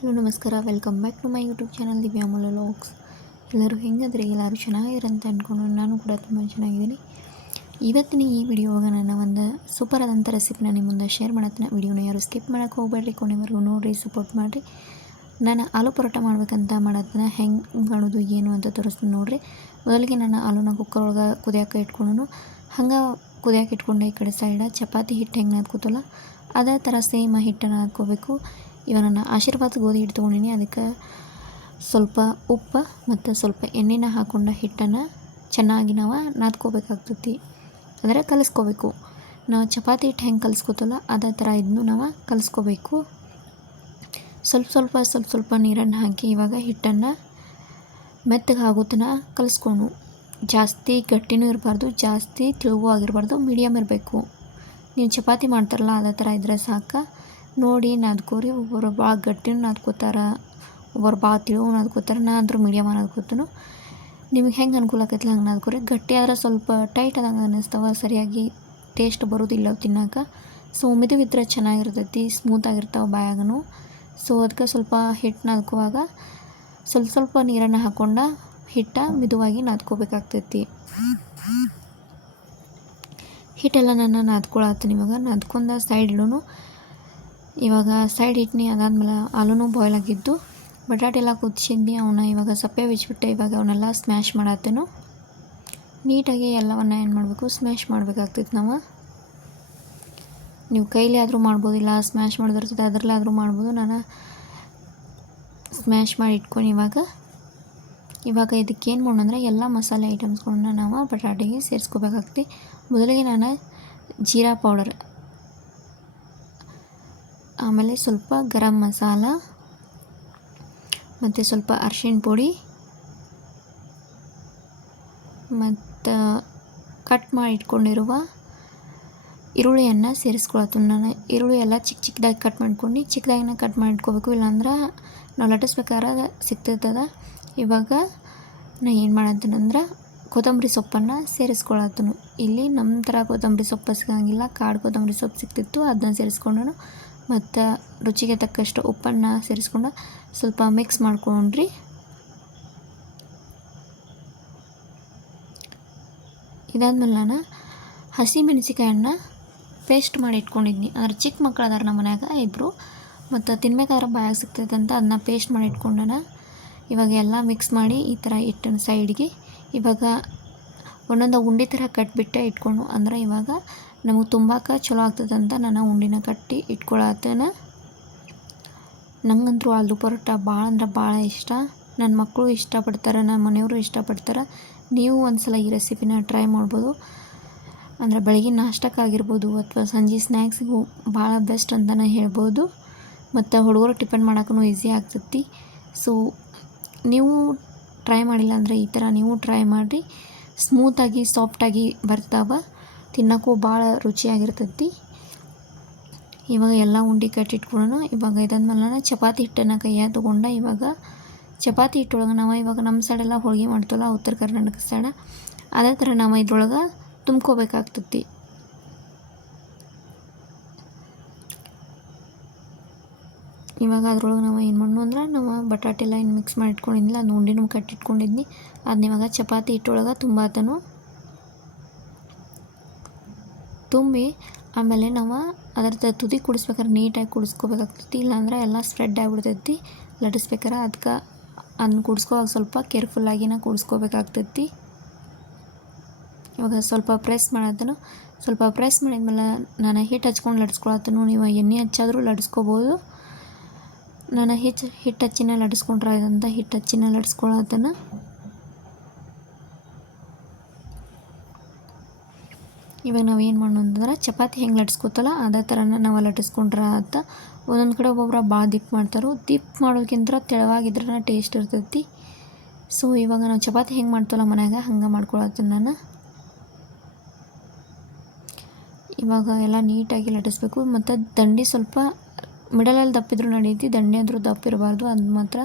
Hello ನಮಸ್ಕಾರ, welcome back to my YouTube channel Divya Amulya vlogs. ಎಲ್ಲರೂ ಹೆಂಗಂದ್ರೆ ಎಲ್ಲರೂ ಚೆನ್ನಾಗಿರೋ ಅಂತ ಅಂದ್ಕೊಂಡು ನಾನು ಕೂಡ ತುಂಬ ಚೆನ್ನಾಗಿದ್ದೀನಿ. ಇವತ್ತಿನ ಈ ವಿಡಿಯೋವಾಗ ನಾನು ಒಂದು ಸೂಪರ್ ಆದಂಥ ರೆಸಿಪಿನ ನಿಮ್ಮ ಮುಂದೆ ಶೇರ್ ಮಾಡತ್ತಿನ. ವಿಡಿಯೋನ ಯಾರು ಸ್ಕಿಪ್ ಮಾಡೋಕ್ಕೆ ಹೋಗಬೇಡ್ರಿ, ಕೊನೆವರೆಗೂ ನೋಡಿರಿ, ಸಪೋರ್ಟ್ ಮಾಡಿರಿ. ನಾನು ಆಲೂ ಪರೋಟ ಮಾಡ್ಬೇಕಂತ ಮಾಡತ್ತಿನ. ಹೆಂಗೆ ಮಾಡೋದು ಏನು ಅಂತ ತೋರಿಸ್ತೀನಿ ನೋಡಿರಿ. ಮೊದಲಿಗೆ ನಾನು ಆಲೂನ ಕುಕ್ಕರ್ ಒಳಗೆ ಕುದಿಯೋಕೆ ಇಟ್ಕೊಂಡು ಹಂಗೆ ಕುದಿಯೋಕೆ ಇಟ್ಕೊಂಡೆ. ಈ ಕಡೆ ಸೈಡ ಚಪಾತಿ ಹಿಟ್ಟು ಹೆಂಗೆ ನಾದ್ಕೋತಲ್ಲ ಅದೇ ಥರ ಸೇಮ್ ಹಿಟ್ಟನ್ನು ನಾದ್ಕೋಬೇಕು. ಇವಾಗ ನಾನು ಆಶೀರ್ವಾದ ಗೋಧಿ ಹಿಟ್ಟು ತೊಗೊಂಡಿನಿ. ಅದಕ್ಕೆ ಸ್ವಲ್ಪ ಉಪ್ಪು ಮತ್ತು ಸ್ವಲ್ಪ ಎಣ್ಣೆನ ಹಾಕ್ಕೊಂಡು ಹಿಟ್ಟನ್ನು ಚೆನ್ನಾಗಿ ನಾವು ನಾದ್ಕೋಬೇಕಾಗ್ತೈತಿ, ಅಂದರೆ ಕಲಿಸ್ಕೋಬೇಕು. ನಾವು ಚಪಾತಿ ಹಿಟ್ಟು ಹೆಂಗೆ ಕಲಿಸ್ಕೋತಲ್ಲ ಅದೇ ಥರ ಇದನ್ನು ನಾವು ಕಲಿಸ್ಕೋಬೇಕು. ಸ್ವಲ್ಪ ಸ್ವಲ್ಪ ನೀರನ್ನು ಹಾಕಿ ಇವಾಗ ಹಿಟ್ಟನ್ನು ಮೆತ್ತಗೆ ಆಗೋತನ ಕಲಿಸ್ಕೊಂಡು, ಜಾಸ್ತಿ ಗಟ್ಟಿನೂ ಇರಬಾರ್ದು, ಜಾಸ್ತಿ ತೆಳುವೂ ಆಗಿರಬಾರ್ದು, ಮೀಡಿಯಮ್ ಇರಬೇಕು. ನೀವು ಚಪಾತಿ ಮಾಡ್ತಾರಲ್ಲ ಅದೇ ಥರ ಇದ್ದರೆ ಸಾಕು. ನೋಡಿ ನಾದ್ಕೋರಿ. ಒಬ್ಬರು ಭಾಳ ಗಟ್ಟಿನೂ ನಾದ್ಕೋತಾರೆ, ಒಬ್ಬರು ಭಾಳ ತಿಳುವು ನಾದ್ಕೋತಾರೆ. ನಾ ಅಂದರೂ ಮೀಡಿಯಮ್ ನಾದ್ಕೋತನು. ನಿಮಗೆ ಹೆಂಗೆ ಅನುಕೂಲ ಆಕೈತಿಲ್ಲ ಹಂಗೆ ನಾದ್ಕೋರಿ. ಗಟ್ಟಿ ಆದರೆ ಸ್ವಲ್ಪ ಟೈಟ್ ಆದಂಗೆ ಅನ್ನಿಸ್ತವೆ, ಸರಿಯಾಗಿ ಟೇಸ್ಟ್ ಬರೋದಿಲ್ಲ ತಿನ್ನೋಕೆ. ಸೊ ಮಿದುವಿದ್ರೆ ಚೆನ್ನಾಗಿರ್ತೈತಿ, ಸ್ಮೂತಾಗಿರ್ತಾವೆ ಬಾಯಾಗೂ. ಸೊ ಅದಕ್ಕೆ ಸ್ವಲ್ಪ ಹಿಟ್ಟು ನಾದ್ಕೋವಾಗ ಸ್ವಲ್ಪ ನೀರನ್ನು ಹಾಕ್ಕೊಂಡು ಹಿಟ್ಟು ಮಿದುವಾಗಿ ನಾದ್ಕೋಬೇಕಾಗ್ತೈತಿ. ಹಿಟ್ಟೆಲ್ಲ ನಾನು ನಾದ್ಕೊಳತ್ತೀನಿ. ಇವಾಗ ನಾದ್ಕೊಂಡು ಸೈಡ್ ಇಡೋನು. ಇವಾಗ ಸೈಡ್ ಇಟ್ನಿ. ಅದಾದ್ಮೇಲೆ ಆಲೂನು ಬಾಯ್ಲ್ ಆಗಿದ್ದು, ಬಟಾಟೆ ಎಲ್ಲ ಕುದಿಸಿದ್ನಿ. ಅವನ್ನ ಇವಾಗ ಸಪ್ಪೆ ಬಿಚ್ಚಿಬಿಟ್ಟೆ. ಇವಾಗ ಅವನ್ನೆಲ್ಲ ಸ್ಮ್ಯಾಶ್ ಮಾಡತ್ತೇನು. ನೀಟಾಗಿ ಎಲ್ಲವನ್ನ ಏನು ಮಾಡಬೇಕು, ಸ್ಮ್ಯಾಶ್ ಮಾಡಬೇಕಾಗ್ತೈತೆ. ನೀವು ಕೈಲಿ ಆದರೂ ಮಾಡ್ಬೋದಿಲ್ಲ, ಸ್ಮ್ಯಾಶ್ ಮಾಡೋದಿರ್ತದೆ ಅದರಲ್ಲೇ ಆದರೂ ಮಾಡ್ಬೋದು. ನಾನು ಸ್ಮ್ಯಾಶ್ ಮಾಡಿ ಇಟ್ಕೊಂಡು ಇವಾಗ ಇದಕ್ಕೇನು ಮಾಡೋಣಂದ್ರೆ ಎಲ್ಲ ಮಸಾಲೆ ಐಟಮ್ಸ್ಗಳನ್ನ ನಾವು ಬಟಾಟೆಗೆ ಸೇರಿಸ್ಕೋಬೇಕಾಗ್ತಿ. ಮೊದಲಿಗೆ ನಾನು ಜೀರಾ ಪೌಡರ್, ಆಮೇಲೆ ಸ್ವಲ್ಪ ಗರಂ ಮಸಾಲ ಮತ್ತು ಸ್ವಲ್ಪ ಅರಿಶಿಣ ಪುಡಿ ಮತ್ತು ಕಟ್ ಮಾಡಿ ಇಟ್ಕೊಂಡಿರುವ ಈರುಳ್ಳಿಯನ್ನು ಸೇರಿಸ್ಕೊಳತ್ತು. ನಾನು ಈರುಳ್ಳಿ ಎಲ್ಲ ಚಿಕ್ಕದಾಗಿ ಕಟ್ ಮಾಡ್ಕೊಂಡು ಚಿಕ್ಕದಾಗಿನ ಕಟ್ ಮಾಡಿ ಇಟ್ಕೋಬೇಕು, ಇಲ್ಲಾಂದ್ರೆ ನಾವು ಲಟ್ಟಿಸ್ಬೇಕಾದ್ರೆ ಸಿಗ್ತೈತದ. ಇವಾಗ ನಾನು ಏನು ಮಾಡತ್ತೀನಂದ್ರೆ ಕೊತ್ತಂಬರಿ ಸೊಪ್ಪನ್ನು ಸೇರಿಸ್ಕೊಳತ್ತನು. ಇಲ್ಲಿ ನಮ್ಮ ಥರ ಕೊತ್ತಂಬರಿ ಸೊಪ್ಪು ಸಿಗೋಂಗಿಲ್ಲ, ಕಾಡು ಕೊತ್ತಂಬರಿ ಸೊಪ್ಪು ಸಿಗ್ತಿತ್ತು, ಅದನ್ನ ಸೇರಿಸ್ಕೊಂಡು ಮತ್ತು ರುಚಿಗೆ ತಕ್ಕಷ್ಟು ಉಪ್ಪನ್ನು ಸೇರಿಸ್ಕೊಂಡು ಸ್ವಲ್ಪ ಮಿಕ್ಸ್ ಮಾಡ್ಕೊಂಡ್ರಿ. ಇದಾದ್ಮೇಲೆ ನಾನು ಹಸಿಮೆಣಸಿಕಾಯನ್ನು ಪೇಸ್ಟ್ ಮಾಡಿ ಇಟ್ಕೊಂಡಿದ್ನಿ. ಅದ್ರ ಚಿಕ್ಕ ಮಕ್ಕಳು ಅದಾರ ನಮ್ಮ ಮನ್ಯಾಗ ಇಬ್ಬರು, ಮತ್ತು ತಿನ್ಬೇಕಾದ್ರೆ ಬಾಯಾಗ ಸಿಗ್ತೈತೆ ಅಂತ ಅದನ್ನ ಪೇಸ್ಟ್ ಮಾಡಿ ಇಟ್ಕೊಂಡನ. ಇವಾಗ ಎಲ್ಲ ಮಿಕ್ಸ್ ಮಾಡಿ ಈ ಥರ ಇಟ್ಟನ ಸೈಡ್ಗೆ. ಇವಾಗ ಒಂದೊಂದು ಉಂಡೆ ಥರ ಕಟ್ಟಿಬಿಟ್ಟೆ ಇಟ್ಕೊಂಡು, ಅಂದ್ರೆ ಇವಾಗ ನಮಗೆ ತುಂಬಾಕ ಚಲೋ ಆಗ್ತದಂತ ನಾನು ಉಂಡಿನ ಕಟ್ಟಿ ಇಟ್ಕೊಳತ್ತೇನೆ. ನಂಗಂತೂ ಆಲೂ ಪರೋಟ ಭಾಳ ಅಂದ್ರೆ ಭಾಳ ಇಷ್ಟ. ನನ್ನ ಮಕ್ಕಳು ಇಷ್ಟಪಡ್ತಾರೆ, ನನ್ನ ಮನೆಯವರು ಇಷ್ಟಪಡ್ತಾರೆ. ನೀವು ಒಂದು ಸಲ ಈ ರೆಸಿಪಿನ ಟ್ರೈ ಮಾಡ್ಬೋದು. ಅಂದರೆ ಬೆಳಗಿನ ನಾಷ್ಟಕ್ಕಾಗಿರ್ಬೋದು ಅಥವಾ ಸಂಜೆ ಸ್ನ್ಯಾಕ್ಸಿಗೂ ಭಾಳ ಬೆಸ್ಟ್ ಅಂತಲೇ ಹೇಳ್ಬೋದು. ಮತ್ತು ಹುಡುಗರು ಟಿಫನ್ ಮಾಡೋಕ್ಕೂ ಈಸಿ ಆಗ್ತೈತಿ. ಸೊ ನೀವು ಟ್ರೈ ಮಾಡಿಲ್ಲ ಅಂದರೆ ಈ ಥರ ನೀವು ಟ್ರೈ ಮಾಡಿರಿ. ಸ್ಮೂತಾಗಿ ಸಾಫ್ಟಾಗಿ ಬರ್ತಾವೆ, ತಿನ್ನೋಕ್ಕೂ ಭಾಳ ರುಚಿಯಾಗಿರ್ತೈತಿ. ಇವಾಗ ಎಲ್ಲ ಉಂಡೆ ಕಟ್ಟಿಟ್ಕೊಳ್ಳೋಣ. ಇವಾಗ ಇದಾದ್ಮೇಲೆ ನಾನು ಚಪಾತಿ ಹಿಟ್ಟನ್ನು ಕೈಯಾಗ ತೊಗೊಂಡೆ. ಇವಾಗ ಚಪಾತಿ ಹಿಟ್ಟೊಳಗೆ ನಾವು ಇವಾಗ ನಮ್ಮ ಸೈಡೆಲ್ಲ ಹೋಳಿಗೆ ಮಾಡ್ತೀವಲ್ಲ, ಉತ್ತರ ಕರ್ನಾಟಕ ಸೈಡ, ಅದೇ ಥರ ನಾವು ಇದ್ರೊಳಗೆ ತುಂಬ್ಕೋಬೇಕಾಗ್ತೈತಿ. ಇವಾಗ ಅದ್ರೊಳಗೆ ನಾವು ಏನು ಮಾಡೋಣ ಅಂದ್ರೆ ನಾವು ಬಟಾಟೆ ಎಲ್ಲ ಏನು ಮಿಕ್ಸ್ ಮಾಡಿ ಇಟ್ಕೊಂಡಿದ್ದಿಲ್ಲ, ಅದನ್ನ ಉಂಡೆನೂ ಕಟ್ಟಿಟ್ಕೊಂಡಿದ್ನಿ. ಅದನ್ನ ಇವಾಗ ಚಪಾತಿ ಹಿಟ್ಟೊಳಗೆ ತುಂಬಾತನು ತುಂಬಿ, ಆಮೇಲೆ ನಾವು ಅದರ ತುದಿ ಕುಡಿಸ್ಬೇಕಾದ್ರೆ ನೀಟಾಗಿ ಕುಡಿಸ್ಕೋಬೇಕಾಗ್ತೈತಿ. ಇಲ್ಲಾಂದ್ರೆ ಎಲ್ಲ ಸ್ಪ್ರೆಡ್ ಆಗಿಬಿಡ್ತೈತಿ ಲಟ್ಟಿಸ್ಬೇಕಾರೆ. ಅದಕ್ಕೆ ಅದನ್ನ ಕುಡಿಸ್ಕೋವಾಗ ಸ್ವಲ್ಪ ಕೇರ್ಫುಲ್ಲಾಗಿನ ಕುಡಿಸ್ಕೋಬೇಕಾಗ್ತೈತಿ. ಇವಾಗ ಸ್ವಲ್ಪ ಪ್ರೆಸ್ ಮಾಡತ್ತನು. ಸ್ವಲ್ಪ ಪ್ರೆಸ್ ಮಾಡಿದ್ಮೇಲೆ ನಾನು ಹಿಟ್ಟು ಹಚ್ಕೊಂಡು ಲಟ್ಸ್ಕೊಳತ್ತನು. ನೀವು ಎಣ್ಣೆ ಹಚ್ಚಾದರೂ ಲಟ್ಸ್ಕೊಬೋದು. ನಾನು ಹಿಟ್ಟು ಹಚ್ಚಿನ ಲಟ್ಸ್ಕೊಂಡ್ರೆ ಇದಂತ ಹಿಟ್ಟು ಹಚ್ಚಿನ ಲಟ್ಸ್ಕೊಳತ್ತನ. ಇವಾಗ ನಾವು ಏನು ಮಾಡೋಣ ಅಂತಂದ್ರೆ ಚಪಾತಿ ಹೆಂಗೆ ಲಟ್ಸ್ಕೊತಲ್ಲ ಅದೇ ಥರನ ನಾವು ಲಟ್ಟಿಸ್ಕೊಂಡ್ರೆ ಅಂತ. ಒಂದೊಂದು ಕಡೆ ಒಬ್ಬೊಬ್ಬರು ಭಾಳ ದಿಪ್ ಮಾಡ್ತಾರೆ. ದಿಪ್ ಮಾಡೋದಕ್ಕಿಂತ ತೆಳುವಾಗಿದ್ರೆ ಟೇಸ್ಟ್ ಇರ್ತೈತಿ. ಸೊ ಇವಾಗ ನಾವು ಚಪಾತಿ ಹೆಂಗೆ ಮಾಡ್ತೀವಲ್ಲ ಮನ್ಯಾಗ ಹಂಗೆ ಮಾಡ್ಕೊಳತ್ತೀನಿ ನಾನು. ಇವಾಗ ಎಲ್ಲ ನೀಟಾಗಿ ಲಟ್ಟಿಸ್ಬೇಕು. ಮತ್ತು ದಂಡಿ ಸ್ವಲ್ಪ ಮಿಡಲಲ್ಲಿ ದಪ್ಪಿದ್ರೂ ನಡೆಯುತ್ತೆ, ದಂಡಿ ಅಂದರೂ ದಪ್ಪ ಇರಬಾರ್ದು. ಅದು ಮಾತ್ರ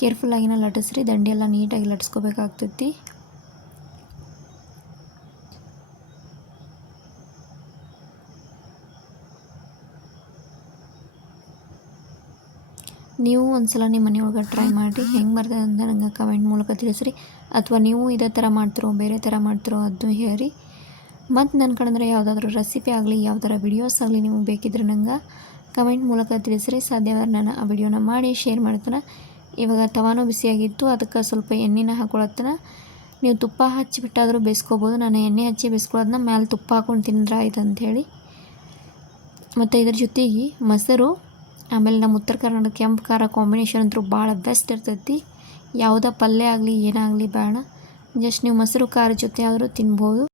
ಕೇರ್ಫುಲ್ಲಾಗಿನ ಲಟ್ಟಿಸ್ರಿ. ದಂಡಿ ಎಲ್ಲ ನೀಟಾಗಿ ಲಟ್ಟಿಸ್ಕೋಬೇಕಾಗ್ತೈತಿ. ನೀವು ಒಂದು ಸಲ ನಿಮ್ಮ ಮನೆಯೊಳಗೆ ಟ್ರೈ ಮಾಡಿ ಹೆಂಗೆ ಬರ್ತದೆ ಅಂತ ನಂಗೆ ಕಮೆಂಟ್ ಮೂಲಕ ತಿಳಿಸ್ರಿ. ಅಥವಾ ನೀವು ಇದೇ ಥರ ಮಾಡ್ತಿರೋ ಬೇರೆ ಥರ ಮಾಡ್ತಿರೋ ಅದನ್ನು ಹೇಳಿ. ಮತ್ತು ನನ್ನ ಕಡೆಂದ್ರೆ ಯಾವುದಾದ್ರೂ ರೆಸಿಪಿ ಆಗಲಿ ಯಾವ್ದಾರ ವಿಡಿಯೋಸ್ ಆಗಲಿ ನಿಮಗೆ ಬೇಕಿದ್ರೆ ನಂಗೆ ಕಮೆಂಟ್ ಮೂಲಕ ತಿಳಿಸ್ರಿ. ಸಾಧ್ಯವಾದ್ರೆ ನಾನು ಆ ವಿಡಿಯೋನ ಮಾಡಿ ಶೇರ್ ಮಾಡ್ತಾನೆ. ಇವಾಗ ತವಾನೂ ಬಿಸಿಯಾಗಿತ್ತು, ಅದಕ್ಕೆ ಸ್ವಲ್ಪ ಎಣ್ಣೆನ ಹಾಕೊಳತ್ತನ. ನೀವು ತುಪ್ಪ ಹಚ್ಚಿಬಿಟ್ಟಾದರೂ ಬೇಯಿಸ್ಕೋಬೋದು. ನಾನು ಎಣ್ಣೆ ಹಚ್ಚಿ ಬೇಯಿಸ್ಕೊಳ್ಳೋದನ್ನ ಮ್ಯಾಲೆ ತುಪ್ಪ ಹಾಕ್ಕೊಂಡು ತಿಂದ್ರೆ ಆಯ್ತು ಅಂಥೇಳಿ. ಮತ್ತು ಇದ್ರ ಜೊತೆಗೆ ಮೊಸರು, ಆಮೇಲೆ ನಮ್ಮ ಉತ್ತರ ಕರ್ನಾಟಕ ಕೆಂಪು ಖಾರ ಕಾಂಬಿನೇಷನ್ ಅಂತೂ ಭಾಳ ಬೆಸ್ಟ್ ಇರ್ತೈತಿ. ಯಾವುದೇ ಪಲ್ಯ ಆಗಲಿ ಏನಾಗಲಿ ಬೇಡ, ಜಸ್ಟ್ ನೀವು ಮೊಸರು ಖಾರ ಜೊತೆ ಆದರೂ ತಿನ್ಬೋದು.